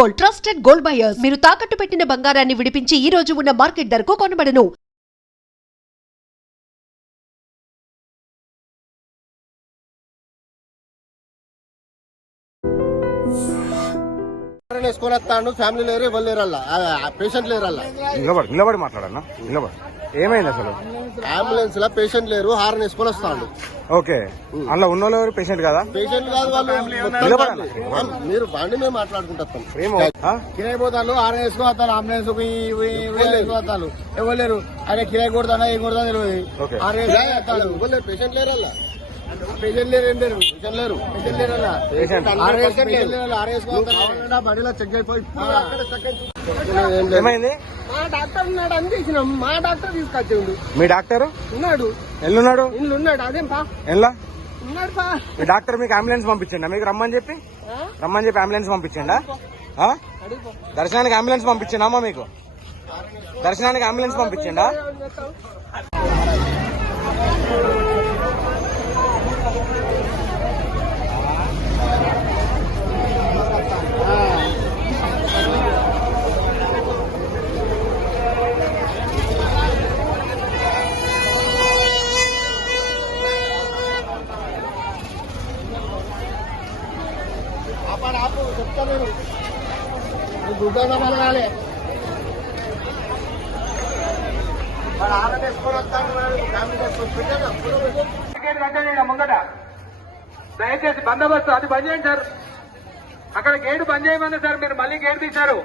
Gold, trusted gold buyers. మీరు తాకట్టు పెట్టిన బంగారాన్ని విడిపించి ఈ రోజు ఉన్న మార్కెట్ ధరకు కొనబడను. ఫ్యామిలీ లేరు, ఎవరు లేరల్లా, పేషెంట్ లేరల్లా. నిలబడి మాట్లాడన్నా, నిలబడి. ఏమైంది అసలు? అంబులెన్స్ లా పేషెంట్ లేరు, హార్న్ వేసుకొని వస్తాడు. ఓకే, అందులో ఉన్న వాళ్ళు పేషెంట్ కదా? పేషెంట్ కాదు వాళ్ళు. మీరు బండి మేము మాట్లాడుకుంటాం. కిరాయి పోతాను, హార్న్ వేసుకొని వస్తాను. అంబులెన్స్ వస్తాను, ఎవరు లేరు. అరే కిరాయి కొడతానా ఏం కొడతా తెలియదు. పేషెంట్ లేరల్లా, పేషెంట్ లేరు, ఏం లేరు, బండిలో చెక్ అయిపోయి ఏమైంది? మా డాక్టర్ ఉన్నాడు అని తీసినాం. మా డాక్టర్ తీసుకొచ్చిండు. మీ డాక్టర్ ఉన్నాడు, ఎల్లున్నాడు, ఇల్లు ఉన్నాడు. అదేం పా ఎలా ఉన్నాడు పా. మీ డాక్టర్ మీకు అంబులెన్స్ పంపించండి, మీకు రమ్మని చెప్పి అంబులెన్స్ పంపించండా? దర్శనానికి అంబులెన్స్ పంపించండి అమ్మా, మీకు దర్శనానికి అంబులెన్స్ పంపించండా? గుడ్డలే ముంగట దయచేసి బందోబస్తు అది బంద్ చేయండి సార్. అక్కడ గేటు బంద్ చేయమన్నా సార్, మీరు మళ్ళీ గేటు తీశారు.